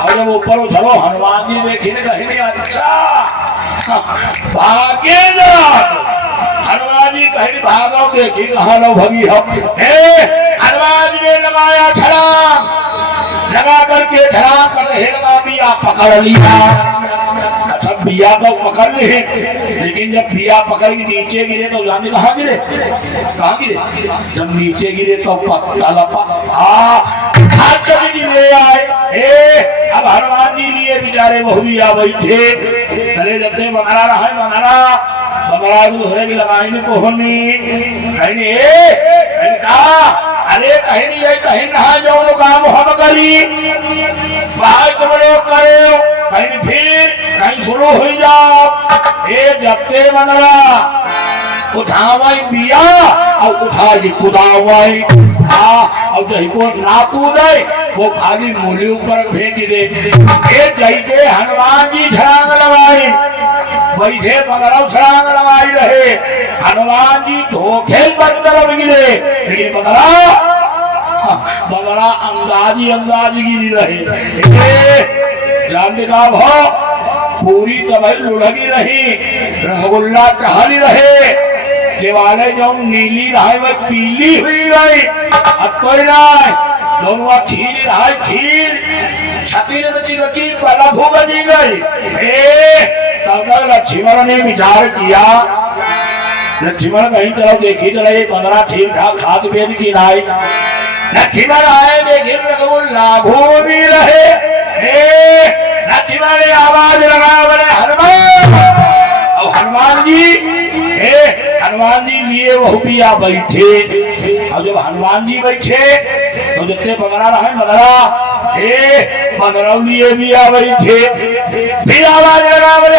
और जब ऊपर उछलो हनुमान जी देखी कहीं अच्छा भागे ना हनुमान जी कहीं भागो देखी कहा लो भगी हम हनुमान जी ने लगाया छलांग लगा करके छलांग कटहल का बिया पकड़ लिया अच्छा बिया तो पकड़ ले लेकिन जब बिया पकड़ के नीचे गिरे तो जाने कहाँ गिरे जब नीचे गिरे तो पत्ता ले आए अब हनुमान जी लिए बेचारे बहु भी आ बैठे चले जाते बंगला रहा है बंगला दूसरे की लगाई ने कोहनी कहीं कहा अरे कहीं नहीं है कहीं नहा जाओ काम हम करी भाई तुम लोग करे कहीं फिर गुरु हो जाओ ए जत्ते बनरा उठावाई बिया और उठा जी कुदावाई और जही को ना कूदे वो खाली मूली ऊपर फेंक दे। ए जैसे हनुमान जी छलांग लगाई वैसे बगराव छलांग लगाई रहे। हनुमान जी धोखे बंद कर गिरे लेकिन बगरा अंदाजी गिरी रहे। जान का भाव पूरी तबाही लुढ़गी रही रसगुल्ला टहली रहे दिवाले जो नीली रहा वह पीली हुई गई दोनों खीर रहा खीर छती रची पला भू बनी गई। तब लक्ष्मण ने विचार किया लक्ष्मण कहीं तरफ देखी चला ये 15 ठीक ठाक खाद पेद की नाई लक्ष्मण आए देखे लाभो भी रहे। लक्ष्मण ने आवाज लगाया बोले हनुमान और हनुमान जी लिए वह बिया बैठे और जब हनुमान जी बैठे तो जितने पकड़ा रहे पंद्रह लिए बिया बैठे फिर आवाज लगा बोले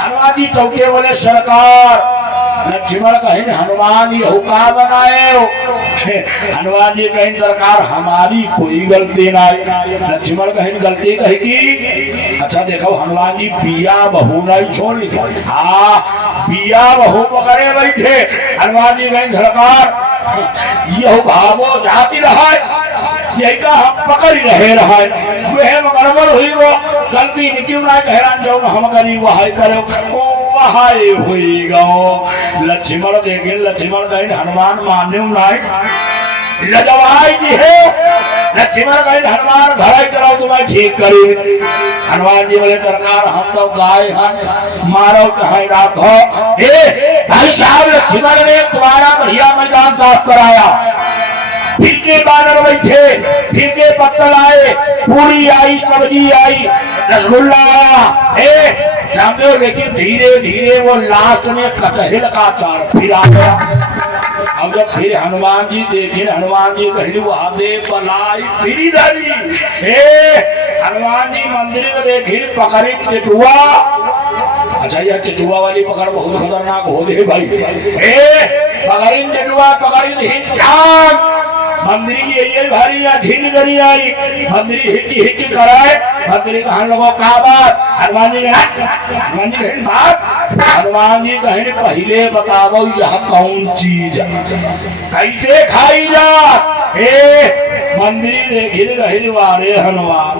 हनुमान जी चौके बोले सरकार लक्ष्मण कहीं हनुमान जी हुक्का बनाए हनुमान जी कहीं सरकार हमारी कोई गलती नहीं। लक्ष्मण कहीं गलती कही की अच्छा देखो हनुमान जी बिया बहू नहीं छोड़ी हाँ बिया बहू पकड़े बैठे। हनुमान जी कहीं सरकार यह भावो जाती रहा यही का हम पकड़ ही रहे गड़बड़ हुई वो गलती क्यों ना कहरान जाओ हम करी वहां करो वहाई हुई गो। लक्ष्मण देखे लक्ष्मण कहीं हनुमान मान्यू नहीं लजवाई जी है लक्ष्मण कहीं हनुमान घर कराओ तुम्हें ठीक करी। हनुमान जी बोले सरकार हम तो गाय हैं मारो कहीं राखो। भाई साहब लक्ष्मण ने तुम्हारा बढ़िया मैदान साफ कराया फिर के बानर बैठे फिर के पत्तल आए पूरी आई सब्जी आई रसगुल्ला आया रामदेव लेकिन धीरे धीरे वो लास्ट में कटहल का अचार फिर आ गया। अब जब फिर हनुमान जी देखे हनुमान जी कही वहां दे पलाई फिरी डाली हनुमान जी मंदिर को देखे पकड़ी टेटुआ। अच्छा यह टेटुआ वाली पकड़ बहुत खतरनाक हो गई भाई पकड़ी टेटुआ पकड़ी मंदिरी ये भारी या ढील करी आई मंदिरी हिक्की कराए मंदिरी कहा लोगों का बात हनुमान जी कहें बात हनुमान जी कहें पहले बताओ यह कौन चीज कैसे खाई जा मंदिरी देखी कहे वारे हनुमान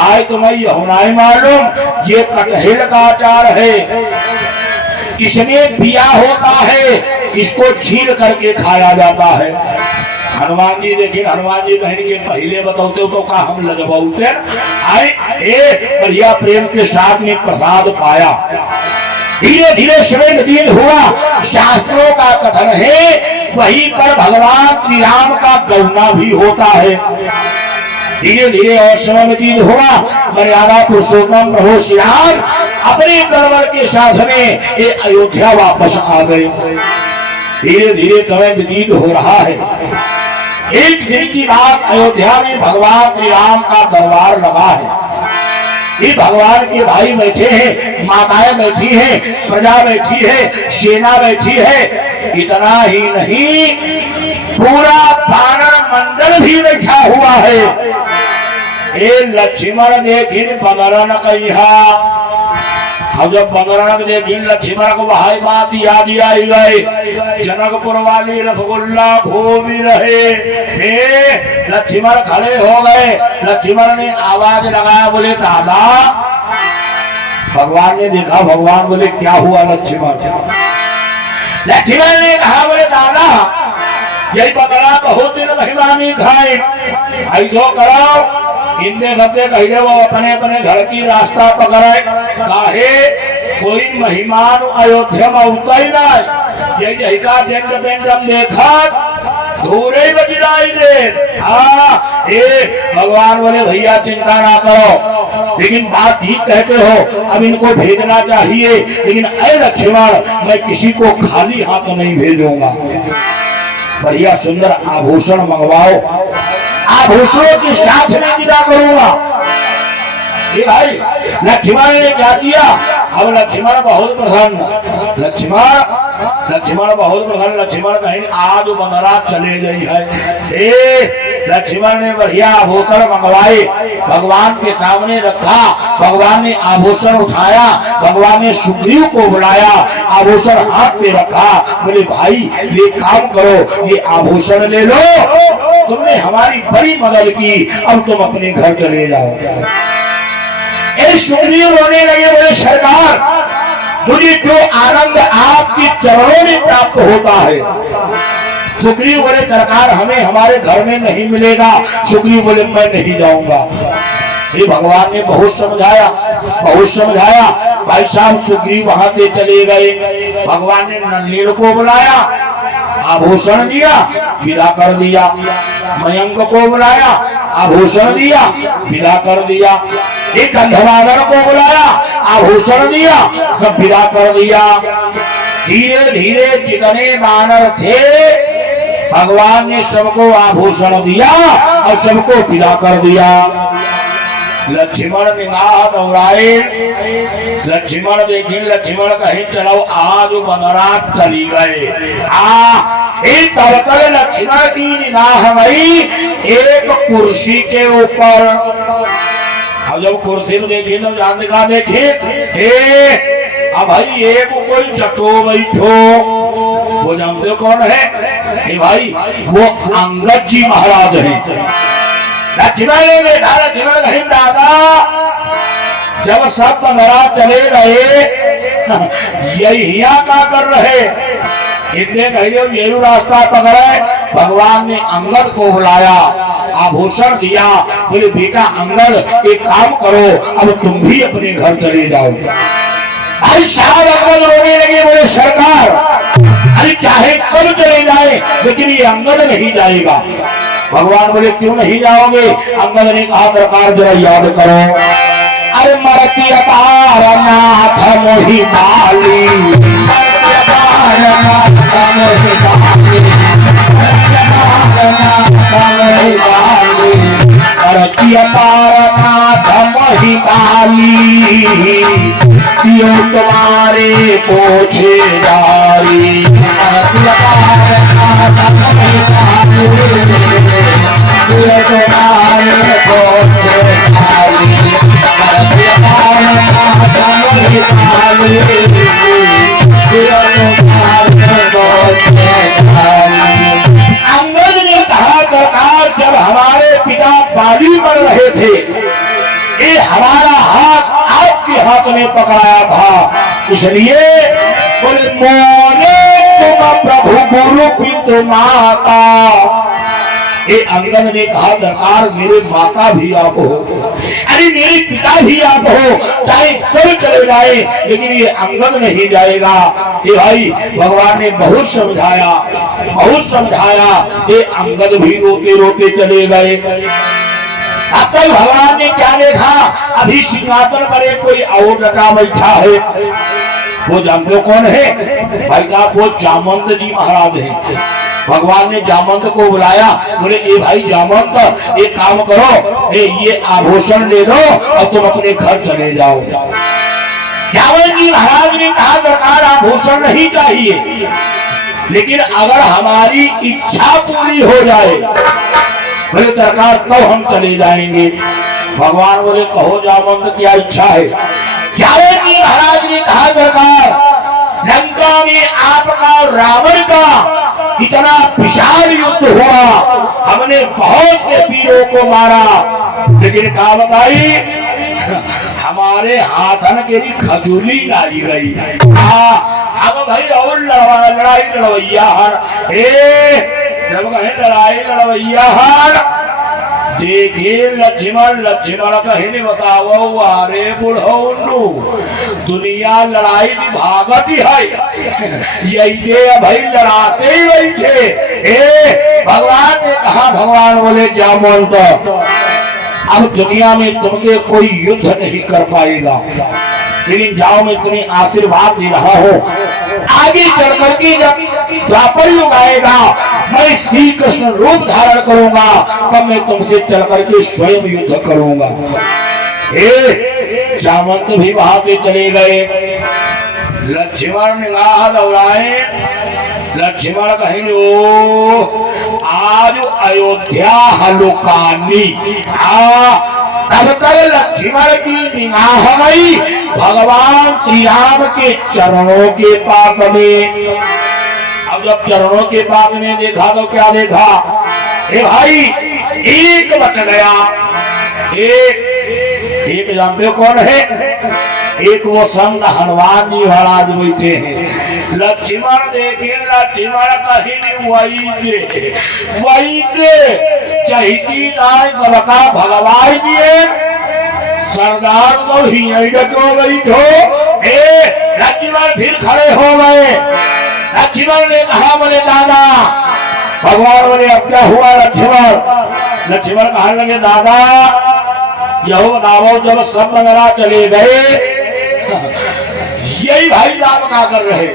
आए तुम्हें यह नहीं मालूम ये कटहल का अचार है इसमें बिया होता है इसको छील करके खाया जाता है। हनुमान जी देखिए हनुमान जी कहीं के पहले बताते तो का हम लगवाते आए बढ़िया प्रेम के साथ में प्रसाद पाया। धीरे धीरे समय दिन हुआ शास्त्रों का कथन है वहीं पर भगवान श्री राम का करुणा भी होता है। धीरे धीरे और समय व्यतीत हुआ मर्यादा पुरुषोत्तम प्रभु श्री राम अपने दरबार के साथ में ये अयोध्या वापस आ गए। धीरे धीरे समय व्यतीत हो रहा है। एक दिन की बात अयोध्या में भगवान श्री राम का दरबार लगा है। ये भगवान के भाई बैठे हैं माताएं बैठी हैं प्रजा बैठी है सेना बैठी है। इतना ही नहीं पूरा वानर मंडल भी बैठा हुआ है। ये लक्ष्मण देखिन बंदरन कहा अब जब बंदरन देखिन लक्ष्मण को भाई बात याद आई गए जनकपुर वाली रसगुल्ला घूमी रहे लक्ष्मण खड़े हो गए। लक्ष्मण ने आवाज लगाया बोले दादा भगवान ने देखा भगवान बोले क्या हुआ लक्ष्मण ने कहा बोले दादा यही बकरा बहुत दिन मेहमानी खाए ऐसो कराओ हिंदे सबसे कहे वो अपने अपने घर की रास्ता पकड़े काहे कोई मेहमान अयोध्या में उठता ही ना ये यही का टेंट पेंटम देखा धूरे बजराई दे भगवान बोले भैया चिंता ना करो लेकिन बात ठीक कहते हो अब इनको भेजना चाहिए लेकिन ऐ लक्ष्मण मैं किसी को खाली हाथ नहीं भेजूंगा बढ़िया सुंदर आभूषण मंगवाओ आभूषणों के साथ में विदा करूंगा। ये भाई लक्ष्मण ने क्या किया? अब लक्ष्मण बहुत प्रसन्न, लक्ष्मण बहुत प्रसन्न। लक्ष्मण कहीं आज बंदरा चले गई है। लक्ष्मण ने बढ़िया आभूषण मंगवाए, भगवान के सामने रखा। भगवान ने आभूषण उठाया, भगवान ने सुग्रीव को बुलाया, आभूषण हाथ में रखा। बोले भाई ये काम करो, ये आभूषण ले लो, तुमने हमारी बड़ी मदद की, अब तुम अपने घर चले जाओ। सुग्रीव रोने लगे, बोले सरकार मुझे जो आनंद आपके चरणों में प्राप्त होता है। सुग्रीव बोले सरकार हमें हमारे घर में नहीं मिलेगा। सुग्रीव बोले मैं नहीं जाऊंगा। ये भगवान ने बहुत समझाया, बहुत समझाया। भाई साहब सुग्रीव वहां से चले गए। भगवान ने नलिनी को बुलाया, आभूषण दिया, विदा कर दिया। मयंक को बुलाया, आभूषण दिया, विदा कर दिया। एक अंधवानर को बुलाया, आभूषण दिया, विदा कर दिया। धीरे धीरे जितने वानर थे भगवान ने सबको आभूषण दिया और सबको विदा कर दिया। लक्ष्मण निगाह दौड़ाए, लक्ष्मण देखे, लक्ष्मण कहीं चलो आज बंदरा चली गए। तड़कल लक्ष्मण की निगाह गई एक कुर्सी के ऊपर। अब जब कुर्सी में देखे तो जान दिखा देखे, अब भाई एक कोई जटो बैठो, वो जानते कौन है? भाई वो अंगद जी महाराज है। लक्ष्मण ने देखा, लक्ष्मण कहीं दादा जब सब बंदरा चले गए यही क्या कर रहे? इतने कह दो यही रास्ता पकड़े। भगवान ने अंगद को बुलाया, आभूषण दिया। बोले बेटा अंगद एक काम करो, अब तुम भी अपने घर चले जाओ। भाई साहब अंगद रोने लगे, बोले सरकार अरे चाहे कब चले जाए लेकिन ये अंगद नहीं जाएगा। भगवान बोले क्यों नहीं जाओगे? अंगद ने कहा सरकार जरा याद करो, अरे मरती अपार नाथ मोहि बाली, मरती अपार नाथ मोहि बाली, मरती अपार नाथ मोहि बाली, क्यों तुम्हारे पोछे जारी, मरती अपार नाथ मोहि बाली, क्यों तुम्हारे पोछे जारी, मरती अपार नाथ मोहि बाली, क्यों तुम्हारे पोछे जारी। अंगद ने कहा सरकार जब हमारे पिता बाली मर रहे थे ये हमारा हाथ आपके हाथ में पकड़ाया था, इसलिए बोले मोने तुम प्रभु गुरु पितु माता। ये अंगद ने कहा सरकार मेरे माता भी आप हो, अरे मेरे पिता भी आप हो, चाहे सब चले जाए लेकिन ये अंगद नहीं जाएगा। ये भाई भगवान ने बहुत समझाया, बहुत समझाया। ये अंगद भी रोते रोते चले गए। अब तक भगवान ने क्या देखा? अभी सिंहासन पर एक कोई और डटा बैठा है। वो जानते हो कौन है? भाई साहब वो जामवंत जी महाराज है। भगवान ने जामवंत को बुलाया, बोले ए भाई जामवंत एक काम करो, ये आभूषण ले लो और तुम अपने घर चले जाओ। जामवंत जी महाराज ने कहा सरकार आभूषण नहीं चाहिए, लेकिन अगर हमारी इच्छा पूरी हो जाए बोले सरकार तो हम चले जाएंगे। भगवान बोले कहो जामवंत क्या इच्छा है? जामवंत जी महाराज ने कहा सरकार लंका में आपका और रावण का इतना विशाल युद्ध हुआ, हमने बहुत से वीरों को मारा, लेकिन क्या बताई हमारे हाथन के लिए खजूली लाई गई। अब भाई और लड़ाई लड़वैया हर जब कहे लड़ाई लड़वैया हर देखे लक्ष्मण कहे बताओ अरे बुढ़ऊ दुनिया लड़ाई भागत है यही भाई लड़ाते ही बैठे। भगवान ने कहा, भगवान बोले जामवंत अब दुनिया में तुमसे कोई युद्ध नहीं कर पाएगा, लेकिन जाओ मैं तुम्हें आशीर्वाद दे रहा हूँ, आगे चल करके जब द्वापर युग आएगा मैं श्री कृष्ण रूप धारण करूंगा, तब मैं तुमसे चल करके स्वयं युद्ध करूंगा। सामंत भी भागते चले गए। लक्ष्मण निगाह दौड़ाए, लक्ष्मण कहीं ओ आज अयोध्या हलुकानी। तब तक लक्ष्मण की निगाह गई भगवान श्री राम के चरणों के पास में। अब जब चरणों के पास में देखा तो क्या देखा? ए भाई, एक बच गया। एक जानते हो कौन है? एक वो संत हनुमान जी महाराज बैठे हैं। लक्ष्मण देखे, लक्ष्मण कहीं नहीं वही चहिती दाई सबका भगवान दिए सरदार तो ही डटो बैठो। लक्ष्मण फिर खड़े हो गए। लक्ष्मण ने कहा, बोले दादा। भगवान बोले अब क्या हुआ लक्ष्मण? लक्ष्मण कहने लगे दादा यहो बताओ, जब सब वगैरह चले गए यही भाई जान क्या कर रहे?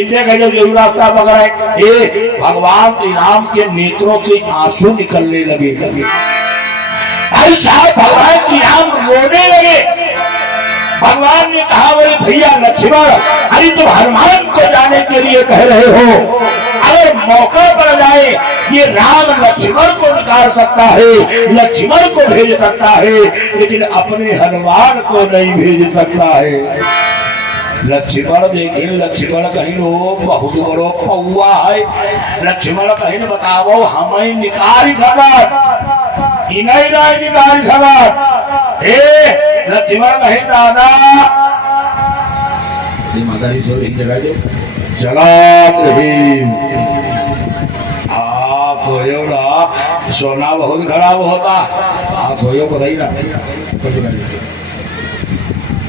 इनने कहे जो रास्ता पकड़े। भगवान श्री राम के नेत्रों से आंसू निकलने लगे। भाई साहब भगवान श्री राम रोने लगे। भगवान ने कहा, बोले भैया लक्ष्मण, अरे तुम हनुमान को जाने के लिए कह रहे हो, अगर मौका पड़ जाए ये राम लक्ष्मण को निकाल सकता है, लक्ष्मण को भेज सकता है, लेकिन अपने हनुमान को नहीं भेज सकता है। लक्ष्मण देखे, लक्ष्मण कहीं बहुत बड़ो पौआ है। लक्ष्मण कहीं बताओ हमें निकाल सकत, इन्हें नहीं निकाल सकत। लक्ष्मण कहीं दादा मातारी सोरी जगह दे जगत रही। आप सोयो ना, सोना बहुत खराब होता। आप सोयो को नहीं ना,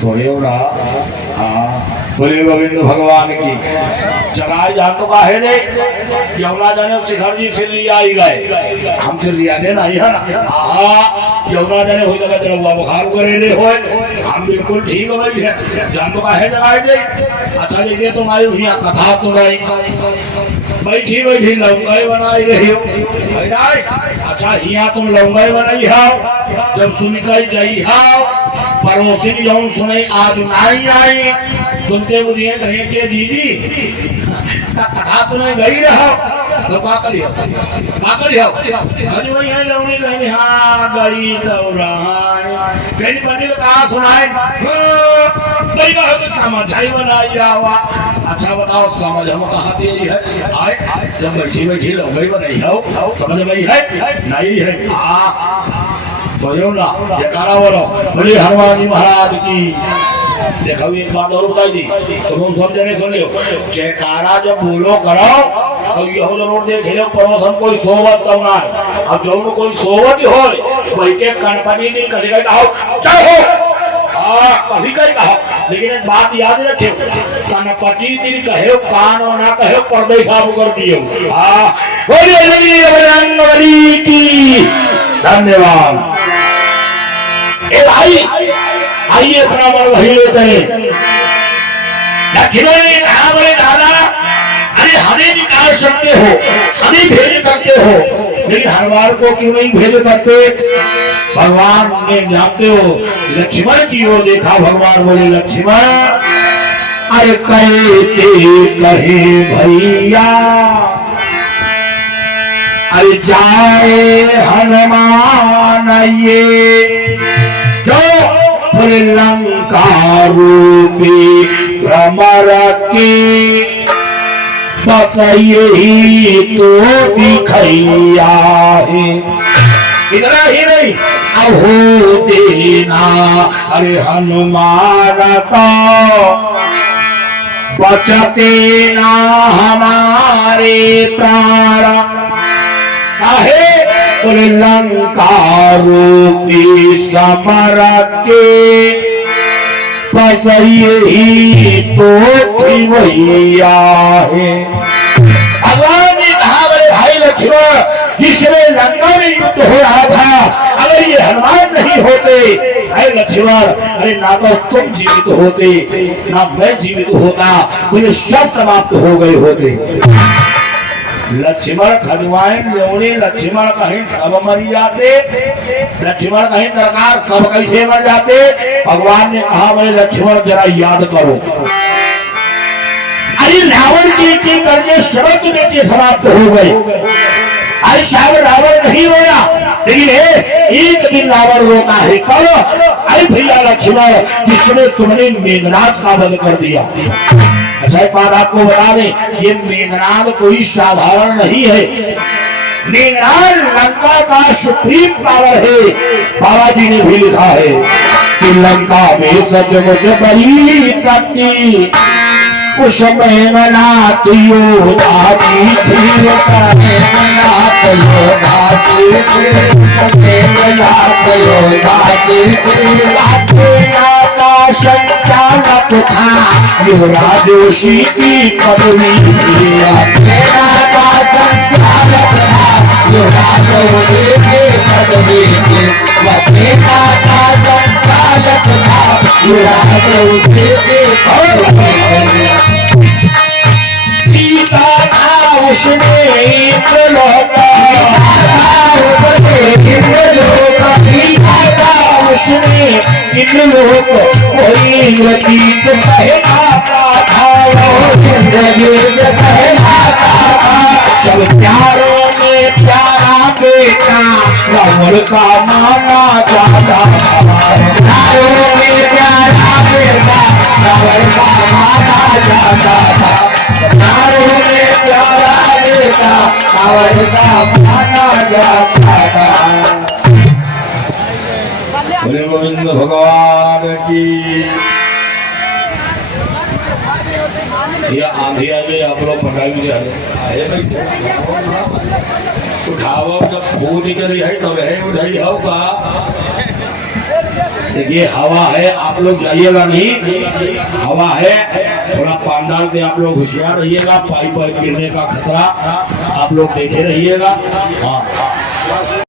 सोयो ना। बोले गोविंद भगवान की जगाए जान तो काहे ने यमुना जाने शिखर जी से लिया ही गए, हमसे लिया ने नहीं है ना। यमुना जाने हो जगह चलो बुखार करेले हो, हम बिल्कुल ठीक हो गई है। जान तो काहे जगाए गई? अच्छा देखिए तुम आई हुई कथा सुनाई, बैठी बैठी लौंगाई बनाई रही हो। अच्छा हिया तुम लौंगाई बनाई हो, जब सुन कर जाई हो पड़ोसी जौन सुने आज नहीं आई, सुनते बुझिए कहे के दीदी कथा तुमने गई रहो तो का करियो वही है लौनी कहीं हाँ गई तो रहा कहीं पंडित कहा सुनाए नहीं कहा समझाई बनाई हुआ। अच्छा बताओ समझ हम कहाँ दे रही है? आए जब बैठी बैठी लौंगाई बनाई हो समझ में है नहीं है? तो यो ना जयकारा बोलो, बोले हनुमान जी महाराज की। देखो एक बात और बताई दी, तुम सब जने सुन लियो। जयकारा जब बोलो करो तो यह जरूर देख लो पड़ोस हम कोई सोवत तो ना। अब जो कोई सोवत हो कोई के गणपति दिन कभी कहीं कहो चाहे कभी कहीं कहो, लेकिन एक बात याद रखियो, गणपति दिन कहे कान ना कहे पर्दे साफ कर दियो। बोलिए बजरंगबली की धन्यवाद। ए भाई आइए अपना मन वही ले चले। लक्ष्मण ने कहा, बोले दादा अरे हमें निकाल सकते हो, हमें भेज सकते हो, लेकिन हनुमान को क्यों नहीं भेज सकते? भगवान ने जानते हो लक्ष्मण की ओर देखा। भगवान बोले लक्ष्मण अरे कहते कहे भैया अरे जाए हनुमान ये जो लंका रूपी भ्रमर के बस यही तो दिखैया है। इतना ही नहीं अब हो देना अरे हनुमान तो बचते ना हमारे प्राण आहे लंका रूपी समर के बस यही तो भैया है। भगवान ने कहा बोले भाई लक्ष्मण जिसमें लंका में युद्ध हो रहा था, अगर ये हनुमान नहीं होते अरे लक्ष्मण अरे ना तो तुम जीवित होते ना मैं जीवित होता, मुझे सब समाप्त हो गए होते। लक्ष्मण खजवाइन लेवड़े, लक्ष्मण कहीं सब मर जाते, लक्ष्मण कहीं सरकार सब कैसे मर जाते। भगवान ने कहा बोले लक्ष्मण जरा याद करो। अरे रावण के करके समस्त बेटे समाप्त हो गए। आज शायद रावण नहीं रोया, लेकिन एक दिन रावण रोता है। कब? अरे भैया लक्ष्मण, जिसने तुमने मेघनाद का वध कर दिया। अच्छा एक बात आपको बता दें, ये मेघनाद कोई साधारण नहीं है। मेघनाद लंका का सुप्रीम पावर है। बाबा जी ने भी लिखा है कि लंका में सचमुच बड़ी शक्ति उस मेघनाद योद्धा की थी। मेघनाद योद्धा की संचालक था युवराज जोशी की पदवी। सेना का संचालक था युवराज जोशी की पदवी। सेना का संचालक था युवराज जोशी की पदवी। सीता था उसने इंद्रलोक, उसने इंद्रलोक कोई इंद्रजीत कहलाता था। इंद्रजीत कहलाता था। सब प्यारों में प्यारा बेटा रावण का माना जाता था। प्यारों में प्यारा बेटा रावण का माना जाता था। प्यारों में प्यारा बेटा रावण का माना जाता था। बोले गोविंद भगवान की। ये आंधी आ गई, आप लोग पटा भी जा रहे उठाओ। जब फूट करी है तो वह उठाई होगा। देखिए हवा है, आप लोग जाइएगा नहीं, हवा है। थोड़ा पांडाल पे आप लोग होशियार रहिएगा, पाइप गिरने का खतरा आप लोग देखे रहिएगा। हाँ